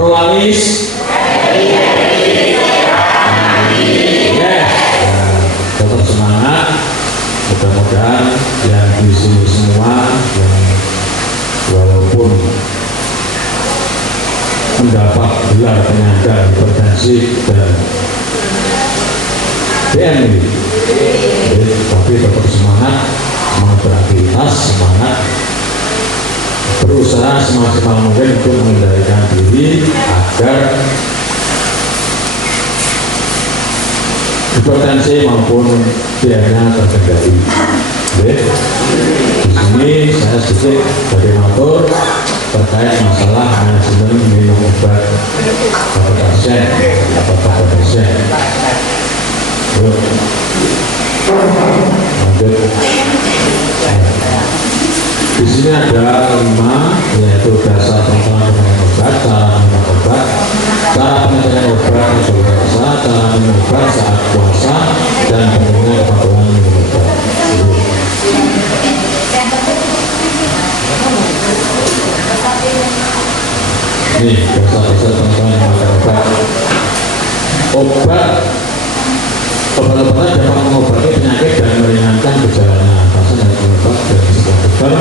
Prolalis. Tetap semangat. Mudah-mudahan yang di sini semua yang walaupun mendapat gelar penyangga hipertensi dan DMI, tapi tetap semangat beraktivitas, semangat berusaha semaksimal mungkin untuk mengendalikan diri agar hipertensi maupun biayanya terkendali. Di sini saya sedikit bagi matur terkait masalah manajemen minum obat pada pasien atau pada pasien. Lanjut. Di sini ada 5, yaitu dasar pengetahuan tentang obat, cara minum obat, cara pengecekan obat sebelum puasa, cara minum obat saat puasa, dan bagaimana kepatuhan minum obat. Ini dasar-dasar pengetahuan tentang obat. Obat-obatan dapat mengobati penyakit dan meringankan gejalanya. Pasien harus mengobat dan sesuai dokter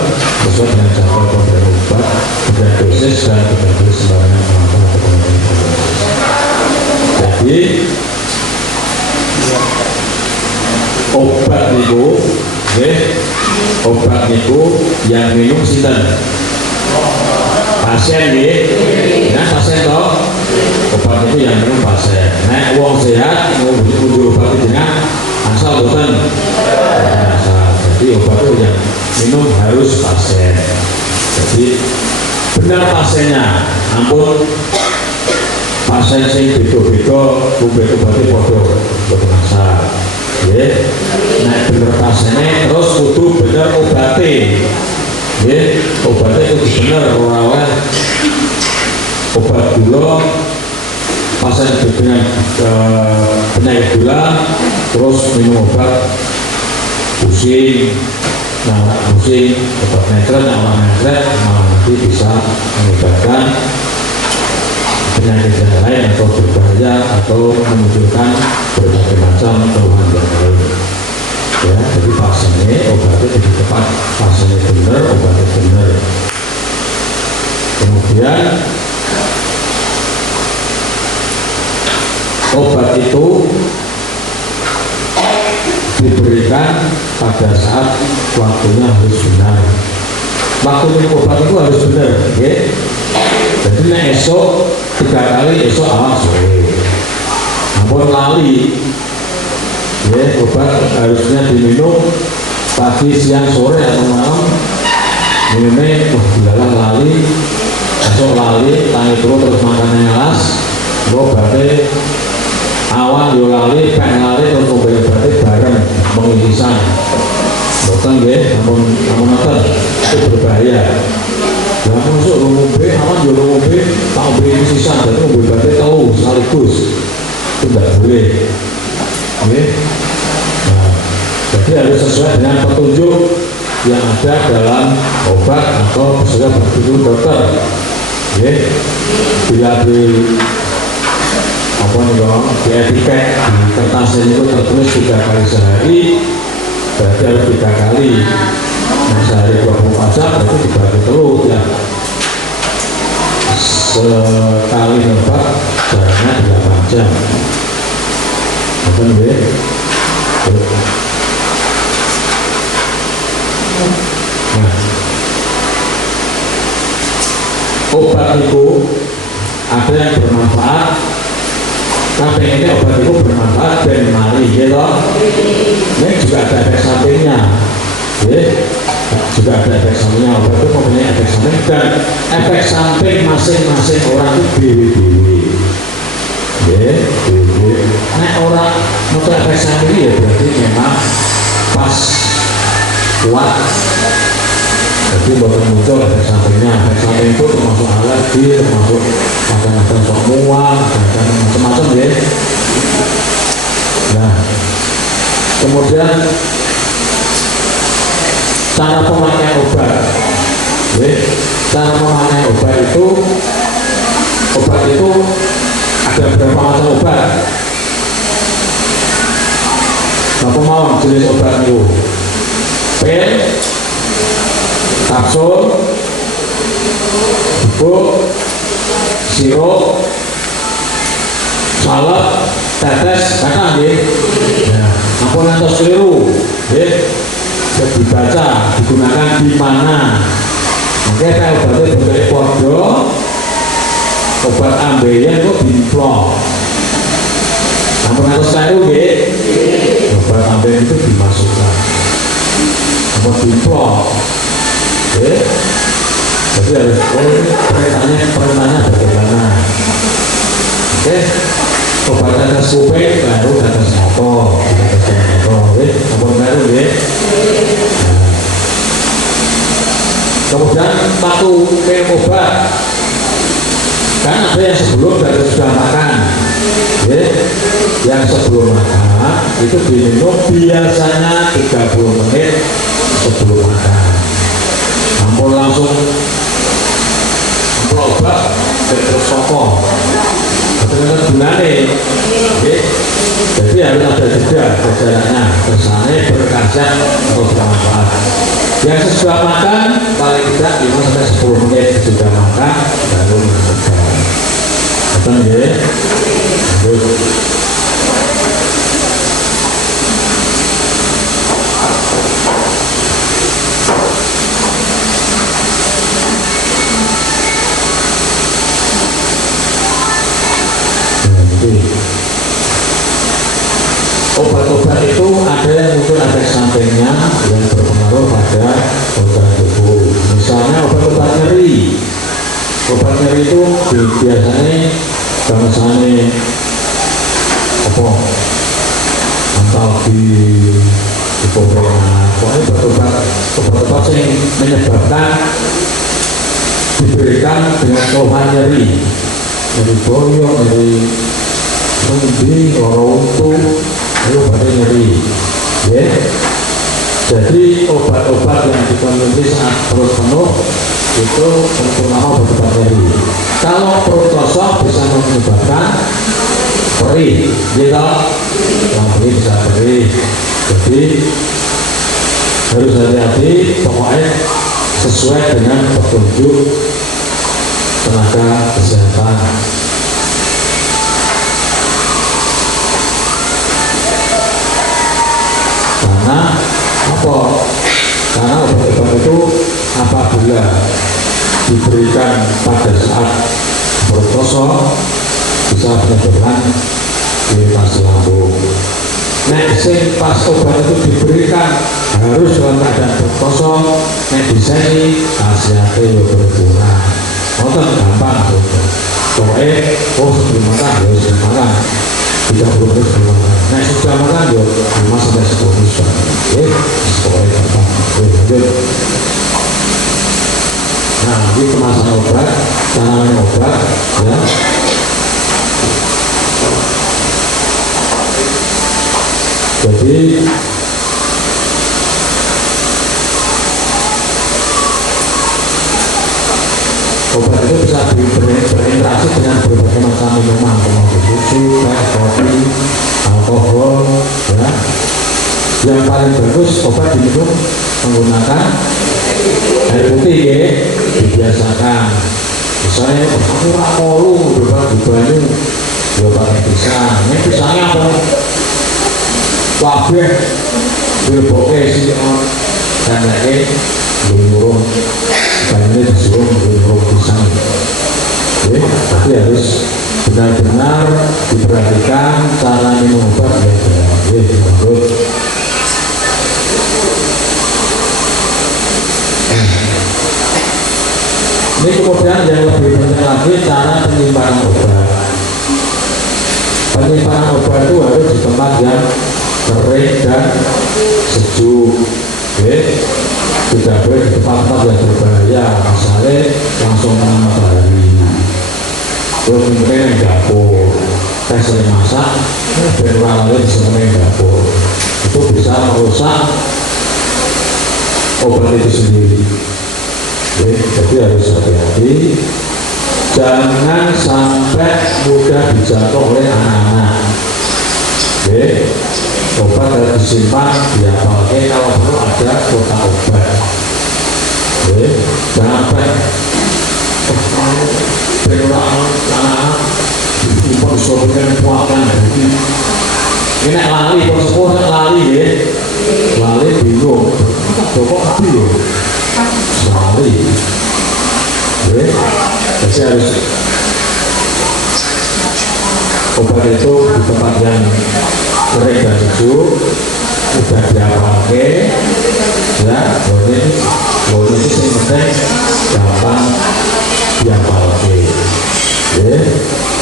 sesuai dengan jadwal pemberian obat, dengan dosis dan tidak boleh sembarangan melakukan atau pemberian obat. Jadi obat itu yang minum sinten pasien nah pasien toh. Obat itu yang minum pasien. Nek wong sehat ngundi obat itu dengan asal boten. Jadi obat itu yang minum harus pasien. Jadi benar pasiennya. Ampun pasien sing beda-beda obat-obatnya padha boten asal. Nggih. Nek bener pasiennya terus kudu bener obatnya. Nggih, obatnya kudu bener ora oleh obat gula pasien dengan penyakit gula terus minum obat pusing, obat netral malah nanti bisa menyebabkan penyakit yang lain atau berbahaya atau memunculkan berbagai macam keluhan yang lain. Ya, jadi pasiennya obatnya jadi tepat, pasiennya benar, obatnya benar. Kemudian obat itu diberikan pada saat waktunya harus benar. Waktu minum obat itu harus benar, ya. Jadi esok 3 kali, esok awal sore. Namun lali, ya, obat harusnya diminum pagi, siang, sore atau malam. Minumnya, dilalah lali, esok lali, tangi terus makannya ngelas, obatnya awal yo lali, pek lali, terus obat-obatnya bareng pengisisan. Bukan ya, namun itu berbahaya. Ya masuk ngombe, aman yo ngombe, tak beri sisa, jadi obat-obatnya tahu sekaligus. Itu tidak boleh. Oke. Nah, jadi harus sesuai dengan petunjuk yang ada dalam obat atau sesuai petunjuk dokter. Oke. Bila di di etiket di kertasnya itu tertulis 3 kali sehari, berarti harus 3 kali. Nah, sehari 24 jam berarti dibagi telur ya. Sekali obat jaraknya 8 jam. Betul ya? Nah, obat itu ada yang bermanfaat, tapi ini obat itu bermanfaat dan mari gitu. Ini juga ada efek sampingnya, ya. Juga ada efek sampingnya. Obat itu mempunyai efek samping dan efek samping masing-masing orang itu dewi-dewi. Ya, nah orang untuk efek samping ya berarti memang pas kuat. Jadi bakal muncul efek sampingnya. Efek samping itu termasuk alergi, termasuk macam-macam sok mual, macam-macam ya. Nah, kemudian cara pemakaian obat. Cara pemakaian obat itu obat. Apa mau jenis obat itu? Pil, kapsul, bubuk, sirup, salep, tetes, kata nggih. Ya, ampun ngantos keliru, nggih. Dibaca digunakan di mana. Oke, saya obatnya bentuknya podo. Obat ambeien kok dimplok. Ampun ngantos keliru nggih. Obat ambeien itu dimasukkan. Ampun dimplok. Oke. Jadi harus perintahnya bagaimana. Oke. Obat tetes kuping baru tetes motor, oke, ampun baru ya. Kemudian waktu minum obat, kan ada yang sebelum dan sudah makan, ya. Yang sebelum makan itu diminum biasanya 30 menit sebelum makan. Ampun langsung ampun obat terus sokong. Dengan gunanya, jadi harus ada jeda jaraknya, kesannya berkasih atau bermanfaat. Yang sesudah makan paling tidak 5-10 menit sudah makan baru makan. Betul ya? Lanjut. Obat-obat itu ada yang mungkin efek sampingnya yang berpengaruh pada organ tubuh. Misalnya obat-obat nyeri. Obat nyeri itu biasanya misalnya apa? Atau di pokoknya obat-obat yang menyebabkan diberikan dengan keluhan nyeri, nyeri boyong, nyeri sendi, loro untu. Itu obatnya nyeri, ya. Jadi obat-obat yang dikonsumsi saat perut penuh itu terutama obat-obat nyeri. Kalau perut kosong bisa menyebabkan perih, gitu. Yang perih bisa perih. Jadi harus hati-hati, pokoknya sesuai dengan petunjuk tenaga kesehatan. Karena apa? Karena obat-obat itu apabila diberikan pada saat perut kosong bisa menyebabkan iritasi lambung. Nek sing pas obat itu diberikan harus dalam keadaan perut kosong, nek diseni khasiatnya ya berkurang. Nonton gampang tuh. Pokoknya sebelum makan ya sebelum makan. 30 menit sebelum makan. Nek sudah makan ya 5-10 menit sudah. Oke, pokoknya gampang. Oke, lanjut. Nah, ini kemasan obat, tanaman obat, ya. Jadi obat itu bisa berinteraksi dengan berbagai macam minuman, termasuk susu, teh, kopi, alkohol, ya. Yang paling bagus obat diminum menggunakan air putih, ya. Dibiasakan. Misalnya aku rakolu, banyu, ya pakai pisang. Ini pisangnya apa? Wabeh, bilboke sih dan lagi burung, banyaknya disuruh burung pisang. Oke, tapi harus benar-benar diperhatikan cara minum obat ya. Oke, lanjut. Ini kemudian yang lebih penting lagi cara penyimpanan obat. Penyimpanan obat itu harus di tempat yang kering dan sejuk. Oke, tidak boleh di tempat-tempat yang berbahaya, misalnya langsung kena matahari. Terus mungkin yang dapur, saya sering masak, berlalu di sana yang dapur, itu bisa merusak obat itu sendiri. Oke, jadi harus hati-hati. jangan sampai mudah dijangkau oleh anak-anak. Oke, obat harus disimpan dihafalkan, kalau perlu ada kotak obat. Oke, jangan sampai anak-anak impor soalnya kuatkan ini lali pun lali ya, lali bingung kok api ya lali ya, jadi harus obat itu di tempat yang kering dan sejuk sudah diapake ya, boleh itu yang penting gampang diapake ya.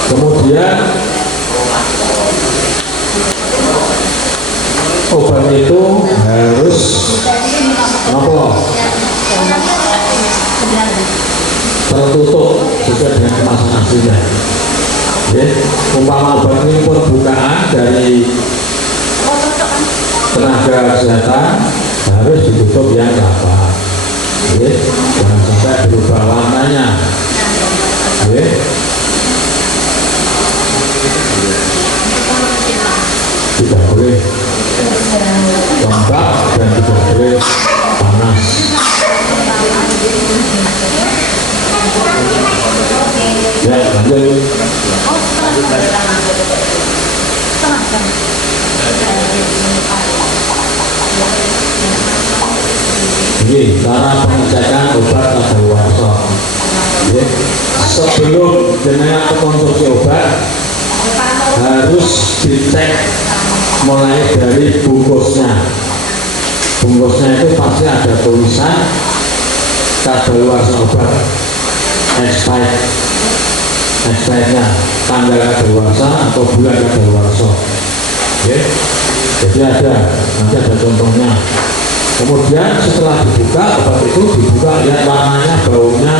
Kemudian obat itu harus apa? Tertutup sesuai dengan kemasan aslinya. Ya, umpama obat ini pun bukaan dari tenaga kesehatan harus ditutup yang rapat. Ya, jangan sampai berubah warnanya. Ya. Tidak boleh lembab dan tidak boleh panas. Ya, lanjut. Ini cara pengecekan obat kadaluarsa. Sebelum jenengan mengkonsumsi obat harus dicek mulai dari bungkusnya. Bungkusnya itu pasti ada tulisan kadaluarsa obat, expirednya, tanggal kadaluarsa atau bulan kadaluarsa. Okay. Jadi nanti ada contohnya. Kemudian setelah dibuka obat itu dibuka, lihat warnanya, baunya,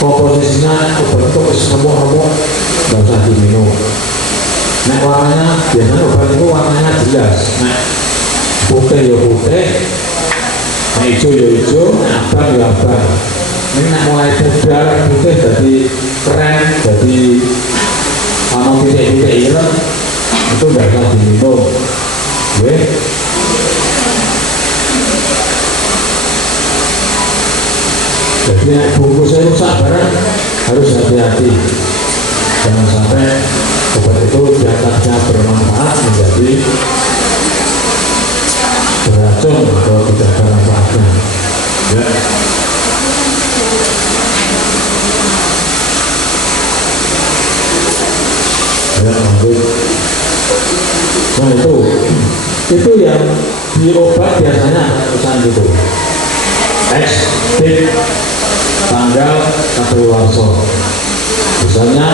komposisinya obat itu semua nggak usah diminum. Nah warnanya biasanya obat itu warnanya jelas. Nah putih ya putih, nah hijau ya hijau, nah abang ya abang. Ini nak mulai pudar putih jadi keren, jadi sama titik-titik ireng itu nggak usah diminum. Jadi bungkusnya rusak barang harus hati-hati, jangan sampai obat itu diantaranya bermanfaat menjadi beracun atau tidak ada manfaatnya. Ya. Ya, lanjut. Nah itu yang di obat biasanya pesan gitu. Tip tanggal kadaluarsa. Misalnya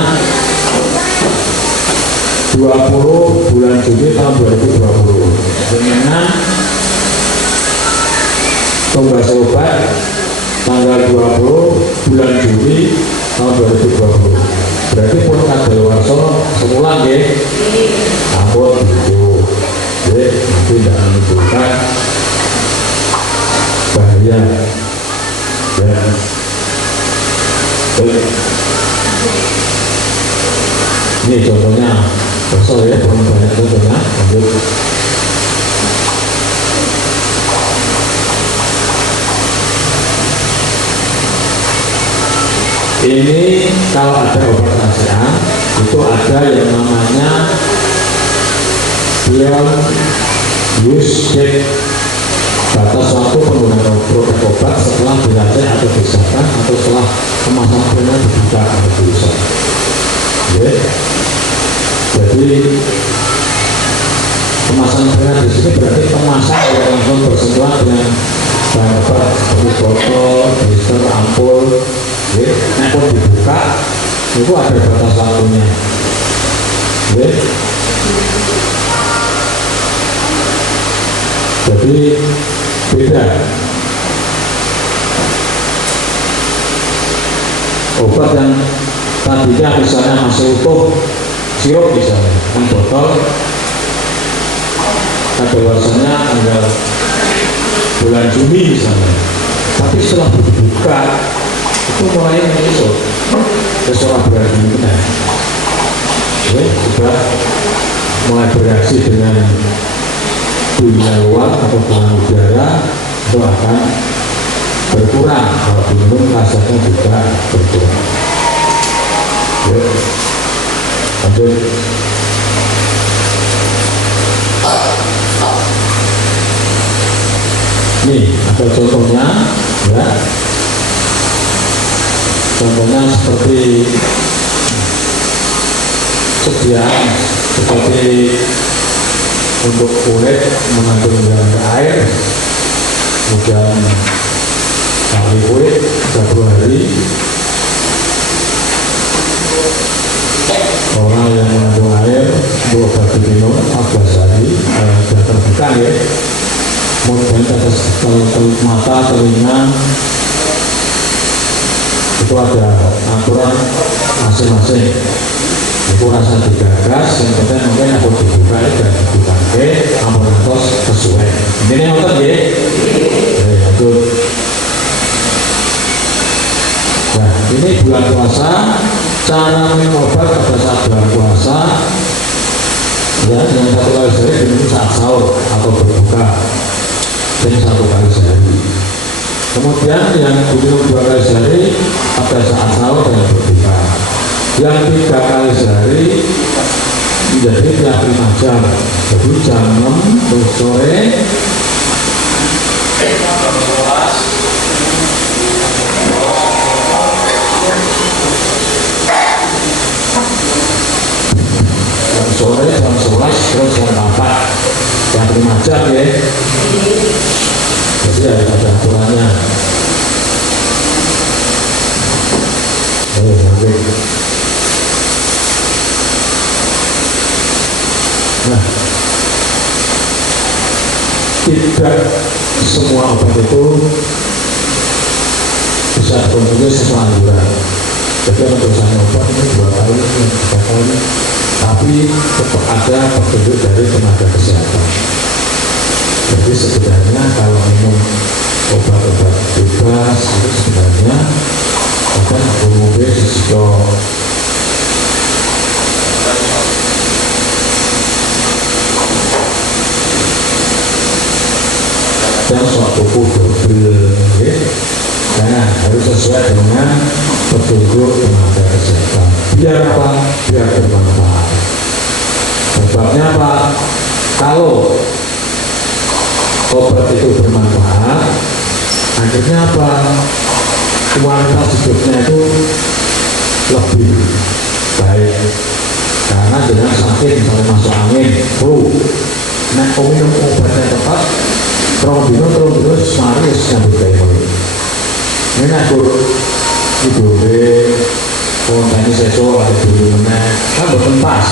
20 bulan Juni tahun 2020 dengan tumbas obat tanggal 20 bulan Juni tahun 2020. Berarti pun kadaluarsa semula ya ampun gitu. Jadi nanti tidak menimbulkan bahaya ya. Ini contohnya besar ya, banyak contohnya. Lanjut. Ini kalau ada obat ASEAN itu ada yang namanya beyond use date, batas waktu penggunaan produk obat setelah diracik atau disahkan atau setelah kemasan benar dibuka atau diusap. Jadi kemasan benar di sini berarti kemasan yang langsung bersentuhan dengan bahan obat seperti botol, blister, ampul. Nah pun dibuka itu ada batas waktunya. Jadi beda. Obat yang tadinya misalnya masih utuh, sirup misalnya, kan botol kadaluarsanya tanggal bulan Juni misalnya, tapi setelah dibuka itu mulai menyusut sesuatu berarti benar. Sudah mulai bereaksi dengan dunia luar atau dengan udara itu akan berkurang. Kalau diminum rasanya juga berkurang. Lanjut. Nih ada contohnya, ya. Contohnya seperti sediaan seperti untuk kulit mengandung dalam air, kemudian kali kulit 30 hari. Orang yang mengandung air untuk obat diminum 14 hari sudah terbuka ya. Kemudian tetes mata, telinga itu ada aturan masing-masing. Itu rasa digagas, yang penting mungkin aku dibuka dan dibuka ampun atas sesuai. Ini nonton ya. Itu. Nah, ini bulan puasa. Cara minum obat pada saat bulan puasa, ya dengan 1 kali sehari diminum saat sahur atau berbuka, dan 1 kali sehari. Kemudian yang diminum 2 kali sehari pada saat sahur dan berbuka. Yang 3 kali sehari menjadi tiap 5 jam, jadi jam 6 sore, jam sore, jam 11, terus jam 4, yang 5 jam ya. Jadi ada aturannya. Oke. Nah, tidak semua obat itu bisa dikonsumsi sesuai anjuran. Jadi untuk obat ini 2 kali, 3 kali, tapi tetap ada petunjuk dari tenaga kesehatan. Jadi sebenarnya kalau minum obat-obat bebas itu sebenarnya akan umumnya sesuatu dan suatu double ya. Nah, harus sesuai dengan petunjuk tenaga kesehatan. Biar apa? Biar bermanfaat. Sebabnya apa? Kalau obat itu bermanfaat, akhirnya apa? Kualitas hidupnya itu lebih baik. Karena dengan sakit misalnya masuk angin, flu, nah minum obatnya tepat, trombino semaris nyambut kayak ini aku ibu kontani sesuatu ada dulu kan berpentas,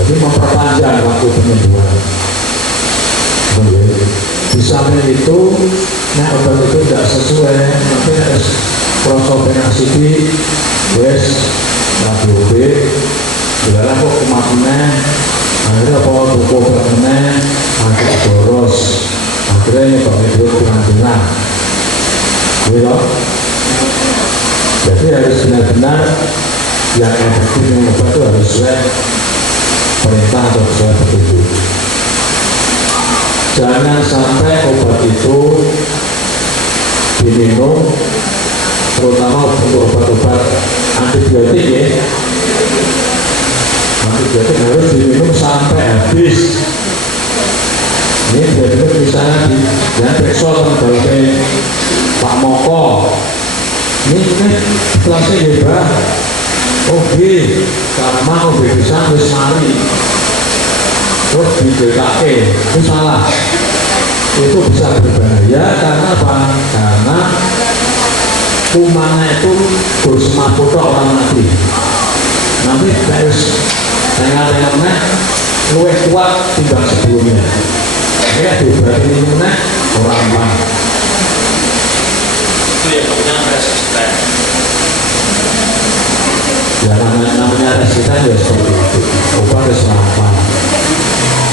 jadi memperpanjang waktu penyembuhan. Di samping itu, nah obat itu tidak sesuai, nanti harus prosopenasidi, wes, radiobe, bila kok kematian, akhirnya apa buku obatnya, akhirnya boros, akhirnya nyebabnya dia kurang. Gitu. Jadi harus benar-benar yang efektif yang obat itu harus sesuai perintah atau sesuai petunjuk. Jangan sampai obat itu diminum, terutama untuk obat-obat antibiotik ya. Antibiotik harus diminum sampai habis. Ini biasanya misalnya di Periksa kalau Pak Moko ini kelasnya hebat. Oke, karena oke bisa wis mari terus dibekake itu salah. Itu bisa berbahaya karena apa? Karena kumannya itu bersemaku orang mati. Nanti harus tengah-tengahnya luwih kuat timbang sebelumnya. Ya diobati ini orang mati. Itu yang namanya resisten. Ya namanya resisten ya seperti itu. Obat harus lama.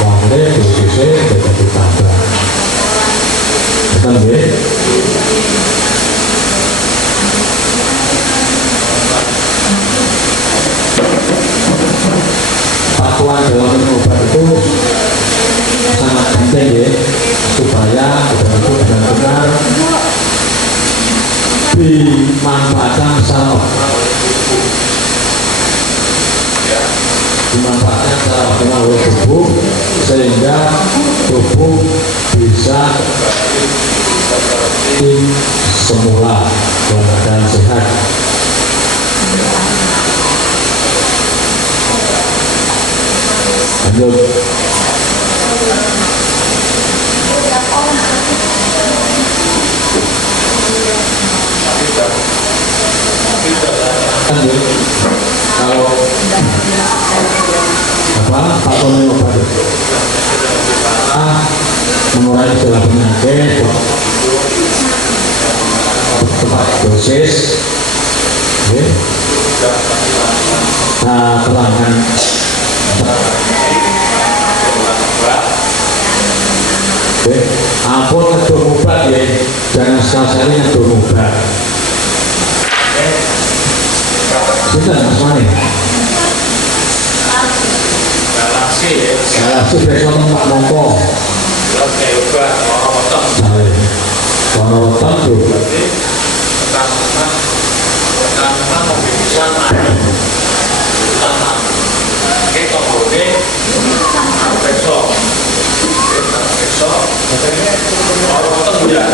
Wangnya dosisnya tidak ditambah. Betul ya? dimanfaatkan secara optimal oleh tubuh sehingga tubuh bisa semula dalam keadaan sehat. Lanjut. Kalau Pak Tony obat mengurangi segala penyakit, tepat dosis, terangkan ampun ngedum obat ya, jangan sekali-sekali ngedum obat. Sudah Mas Mani. Galaksi besok Pak Mongko. Terus kayak obat orang-orang. Orang-orang juga. Tentang mobilisasi tanam. Kita boleh besok. Orang-orang muda.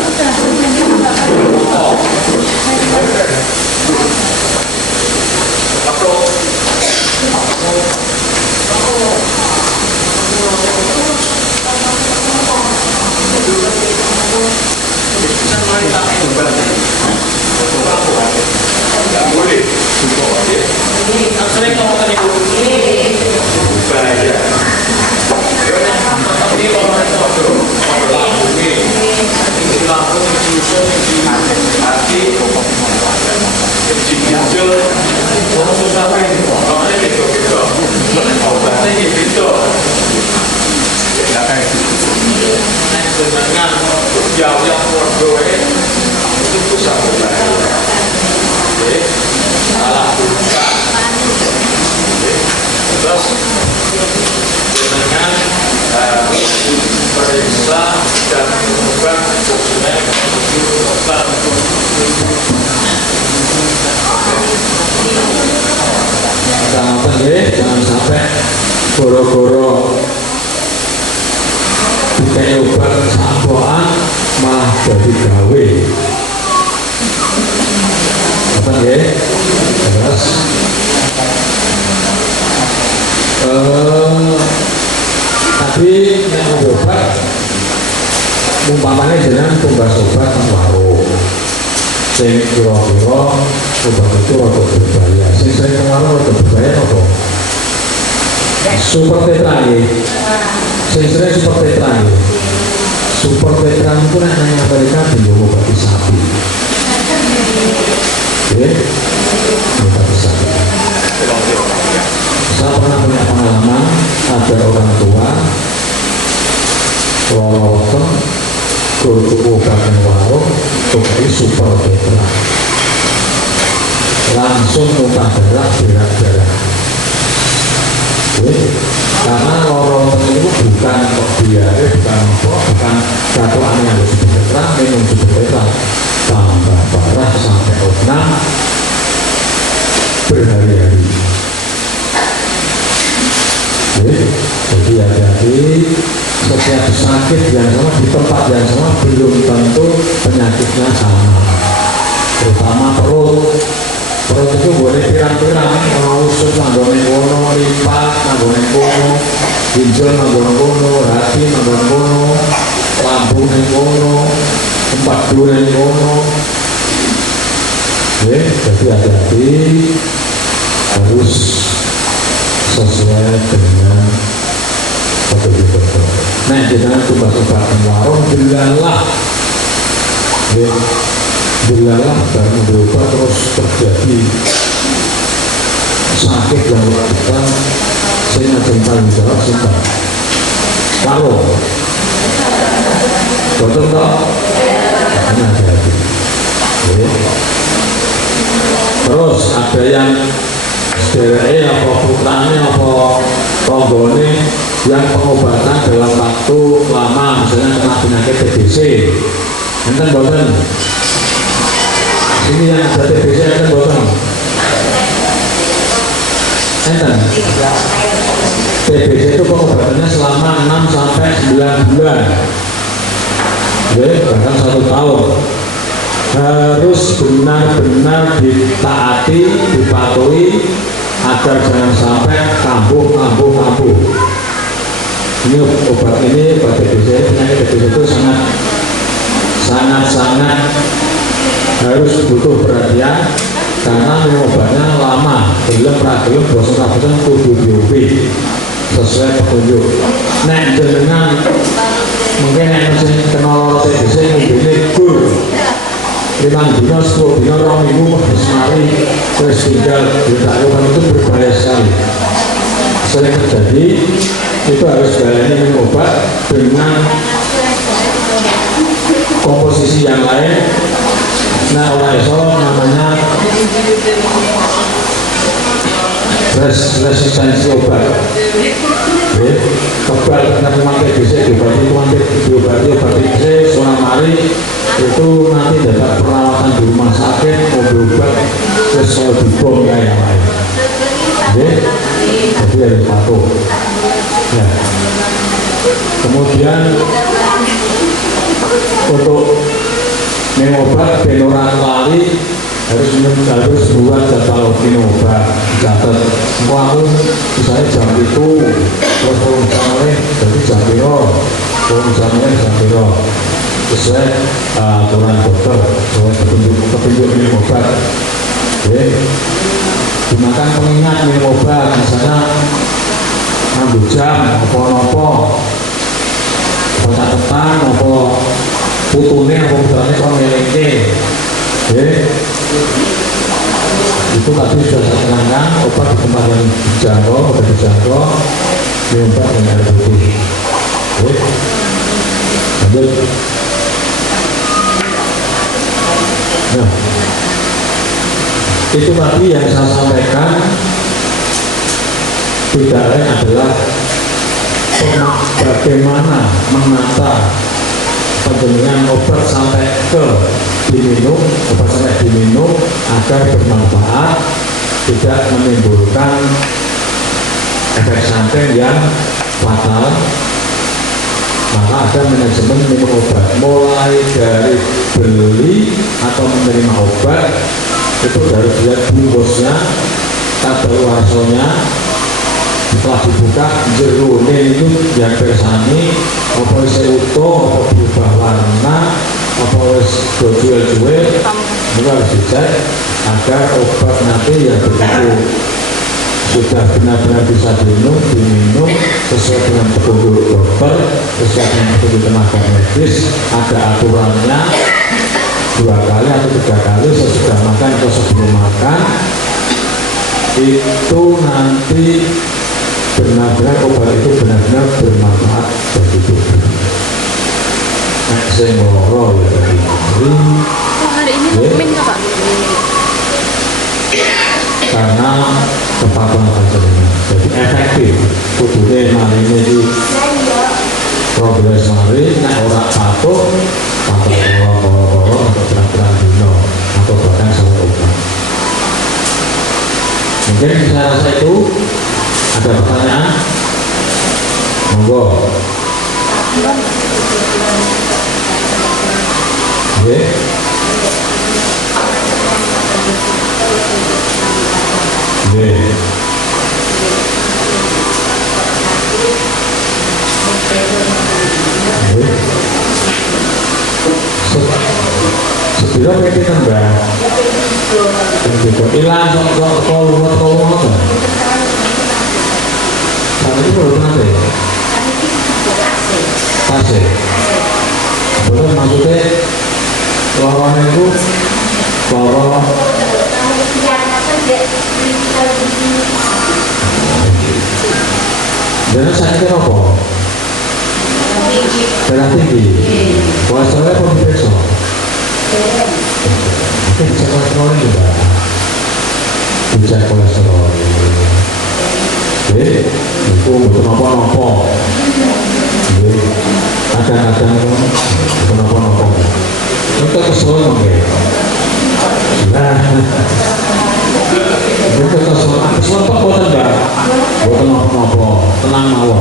Jangan sampai goro-goro dikai obat sampoan malah jadi gawe. Apa ya? Terus tapi yang obat umpamanya dengan tumbas obat nang warung sing kira-kira obat itu rada berbahaya. Sing sering pengaruh rada berbahaya apa? Super tetra ya. Sing sering super tetra ya. Super tetra itu nang Amerika diobati sapi. Oke, obati sapi. Saya pernah punya pengalaman ada orang tua lolotan guru obat yang warung tukai super tetra langsung muntah darah berat-berat. Karena lolotan itu bukan diare, bukan jatuhan yang harus tetra, minum super tetra tambah parah sampai opnam berhari-hari. Jadi hati-hati, setiap sakit yang sama di tempat yang sama belum tentu penyakitnya sama. Terutama perut. Perut itu boleh pirang-pirang, kalau usus manggone kono, lipat manggone kono, ginjal manggone kono, hati manggone kono, lambung kono, tempat durian kono. Jadi hati-hati, harus sesuai dengan petunjuk dokter. Nah, jangan coba-coba warung dilalah, dan berubah terus terjadi sakit yang mematikan. Saya paling jawab simpel. Kalau dokter tak, ini hati-hati. Terus ada yang SDRE apa putranya apa tonggone yang pengobatan dalam waktu lama, misalnya kena penyakit TBC enten boten ini benar-benar ditaati, dipatuhi agar jangan sampai kambuh. Ini obat TBC, penyakit TBC itu sangat harus butuh perhatian karena minum obatnya lama, belum bosan kudu diopi sesuai petunjuk. Nek jenengan mungkin yang masih kenal TBC ini gur 5 dino, 10 dino, 2 minggu semari terus tinggal dilakukan itu berbahaya sekali. Sering terjadi itu harus jalani minum obat dengan komposisi yang lain. Nah, oleh itu namanya resistensi obat. Kebal karena memakai TBC diobati obat TBC selama hari itu nanti dapat perawatan di rumah sakit, obat sesuai dibom kayak yang lain. Jadi harus patuh. Ya. Kemudian untuk minum obat benoran lali harus buat jadwal minum obat dicatat. Aku misalnya jam itu terus misalnya jadi jam piro, jam piro sesuai aturan dokter, sesuai petunjuk minum obat. Gunakan pengingat minum obat, misalnya ngambil jam, apa catatan, apa putune, apa putarane kok ngelingke. Itu tadi sudah saya terangkan, obat di tempat yang dijangkau, minum obat dengan air putih. Lanjut. Nah, itu tadi yang saya sampaikan tidak lain adalah bagaimana menata penjenengan obat sampai diminum agar bermanfaat, tidak menimbulkan efek samping yang fatal. Maka ada manajemen minum obat, mulai dari beli atau menerima obat itu harus lihat bungkusnya, kadaluarsonya. Setelah dibuka jerone itu yang bersani apa isi utuh, apa berubah warna, apa wis jual-jual itu harus dicek agar obat nanti yang begitu sudah benar-benar bisa diminum sesuai dengan petunjuk dokter, sesuai dengan petunjuk tenaga medis, ada aturannya 2 kali atau 3 kali sesudah makan atau sebelum makan. Itu nanti benar-benar obat itu benar-benar bermanfaat bagi tubuh. Saya ngorol hari ini mukmin nggak Pak? Karena kepatuhan panjenengan jadi efektif. Kudune marine di progres mari nek ora patuh untuk berang-berang dino atau bahkan sampai obat. Mungkin saya rasa itu ada pertanyaan? Monggo. Oke. Sebelum kita tambah hilang kalau saat ini baru nanti kasih betul maksudnya lorong itu lorong dan saya kira apa? Darah tinggi kolesterolnya pun diperiksa mungkin cek kolesterol juga dicek kolesterol itu butuh nopo kadang-kadang butuh nopo kita kesel mungkin kita kesel apa buatan mbak butuh nopo tenang mawon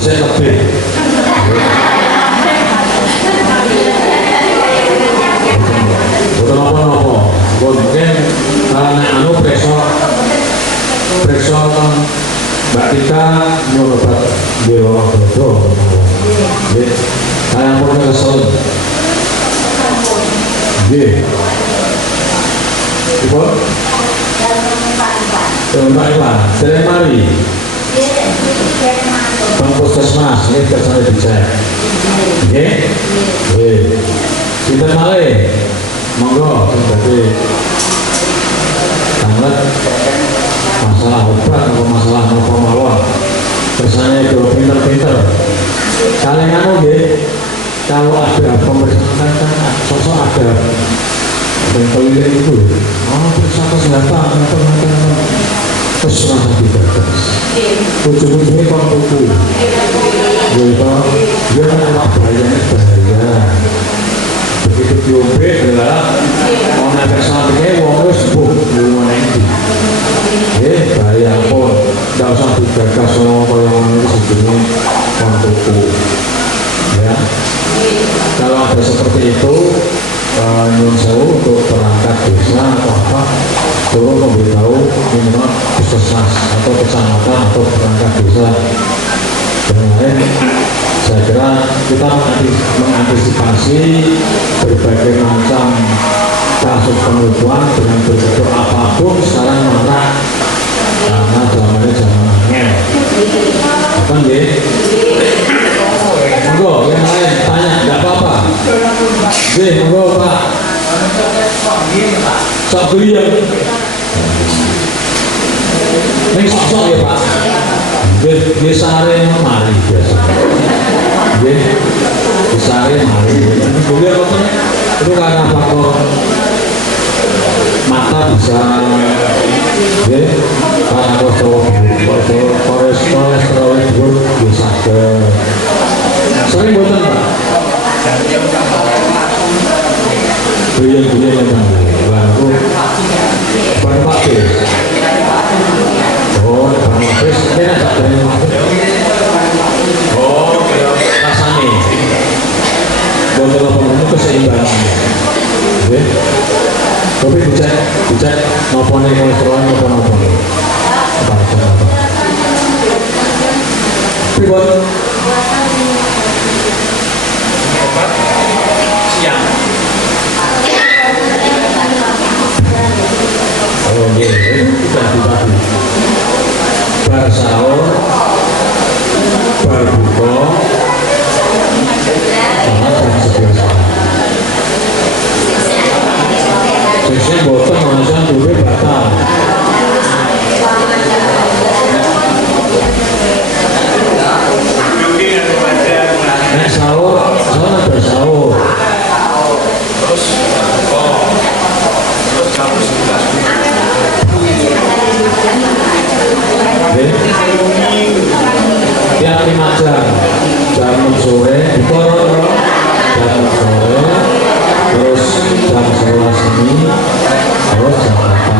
saya lebih butuh nopo Bro, saya pun kesel. Ibu, Mbak Iwa, dari mari. Bang Puskesmas, ini kesannya dicek. Kita malih, monggo, jadi sangat masalah obat atau masalah apa mawon. Kesannya itu pinter-pinter. Kalian kalau ada pemeriksaan kan sosok ada yang keliling itu, periksa kesehatan, terus langsung dibebas. Ujung-ujungnya kan buku, dia menolak bahaya. Begitu diombe adalah mau naik sampingnya, wongnya sebuah belum nanti. Bahaya pun, tidak usah digagas kalau yang itu sebetulnya kan buku. Ya, kalau ada seperti itu, nyuwun sewu untuk perangkat desa atau apa, turun memberitahu minimal puskesmas atau kecamatan atau perangkat desa dan lain. Saya kira kita mengantisipasi berbagai macam kasus penipuan dengan berbentuk apapun sekarang marak karena zamannya zaman angel. Kan ya? Monggo, yang lain tanya, enggak apa-apa. Monggo Pak. Sok beliau. Ini sok ya Pak. Di sare mari biasa. Di sare mari. Beliau itu karena faktor mata bisa, karena kolesterol itu bisa ke. Sering buatan Pak. Beliau lalu Pak Bis. Oh, Pak Bis, ini ada dari Pak Bis. Oh, rasanya. Buatan apa itu keseimbangan. Tapi dicek maupun kolesterol maupun apa. Ribut. Siang. Oh iya, kita dibagi. Bar sahur, bar buka, sama jam 11. Sesnya boten macam dulu batal. Nek sahur, sana bersahur. Terus jam 11. Tiap 5 jam sore, jam sore, terus jam 11 ini, terus jam 8.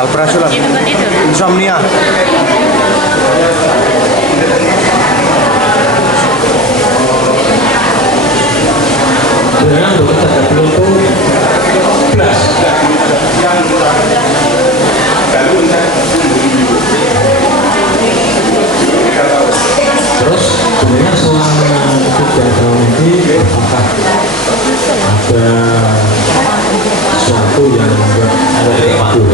Alprazolam. Insomnia. Dengan dokter tertentu plus. Terus sebenarnya selama 3 tahun ini apakah ada sesuatu yang membuat ada itu?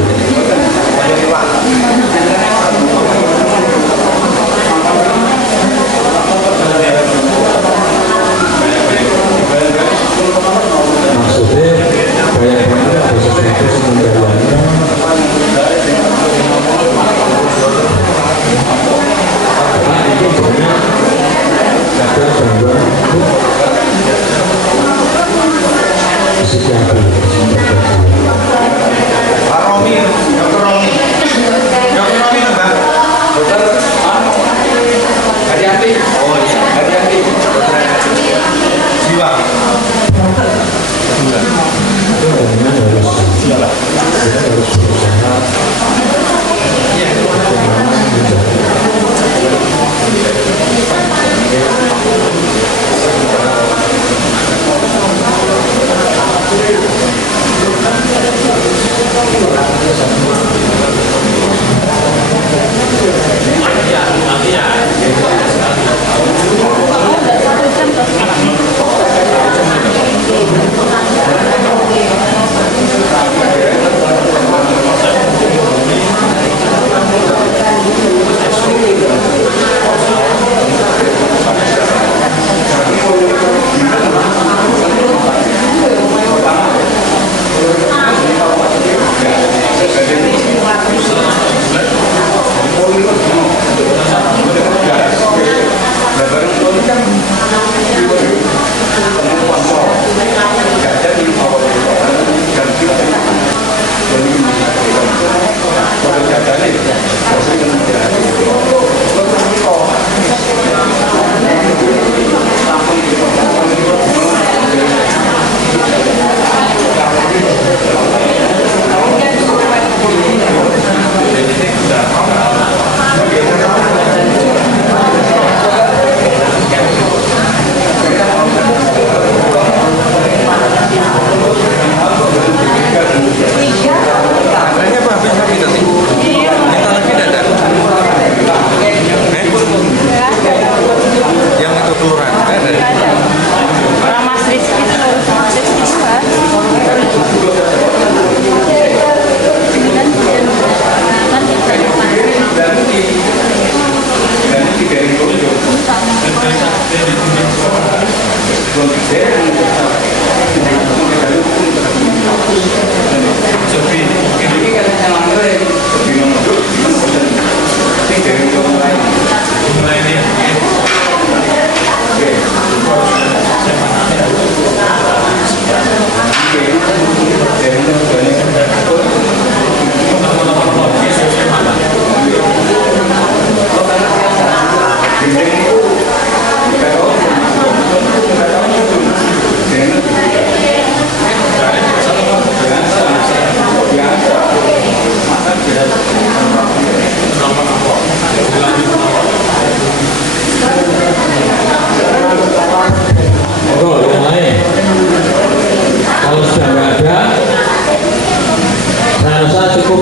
Antrenya apa habis lagi tadi? Minta lagi tidak ada? Yang itu kelurahan tidak ada? Orang Mas Rizky itu Mas Rizky juga. Oh, yang lain. Kalau sudah nggak ada, saya rasa cukup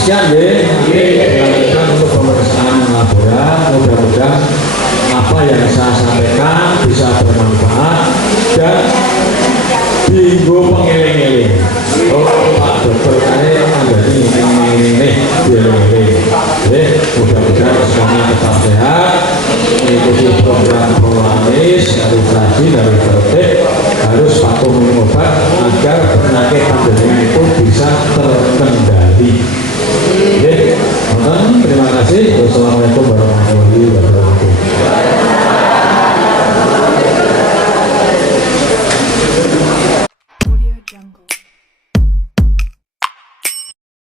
sekian ya. Ini dilanjutkan untuk pemeriksaan laboratorium. Mudah-mudahan apa yang saya sampaikan bisa bermanfaat dan dienggo pengeling-eling. Oh, Pak Dokter saya ada ini dieling-eling. Mudah-mudahan semuanya tetap sehat, mengikuti program Prolanis, ilustrasi dari Tertib, harus patuh minum obat agar penyakit pandemi itu bisa terkendali. Terima kasih. Wassalamualaikum